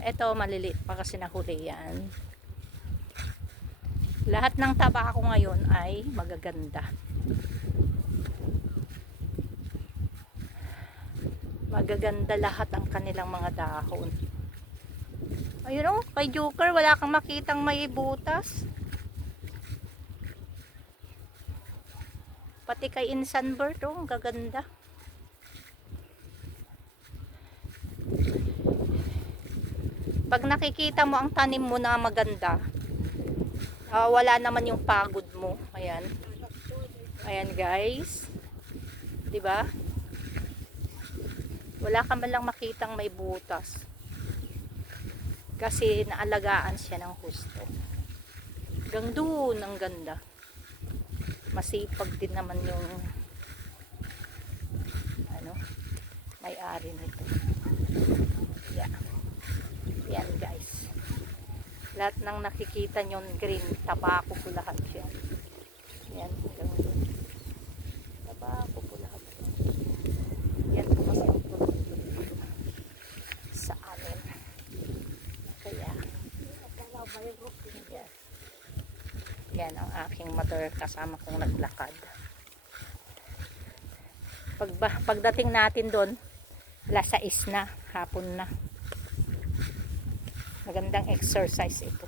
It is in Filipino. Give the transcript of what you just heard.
Ito maliliit pa kasi nahuli yan. Lahat ng tabako ngayon ay magaganda. Magaganda lahat ang kanilang mga dahon. Ayun o, kay Joker wala kang makitang may butas. Pati kay Insanbird o, ang gaganda. Pag nakikita mo ang tanim mo na maganda, wala naman yung pagod mo. Ayan. Ayan guys. 'Di ba? Wala ka man lang makitang may butas. Kasi naalagaan siya ng husto. Hanggang doon ang ganda. Masipag din naman yung may-ari nito. Yeah. Yan guys. Lahat ng nakikita nyo green, tabako po lahat yan. Yan. Tabako po lahat yan. Yan po kasi ang produkto sa amin. Kaya yan ang aking mother kasama kong naglakad. Pagdating natin doon, alas 6 na, hapon na. Magandang exercise ito.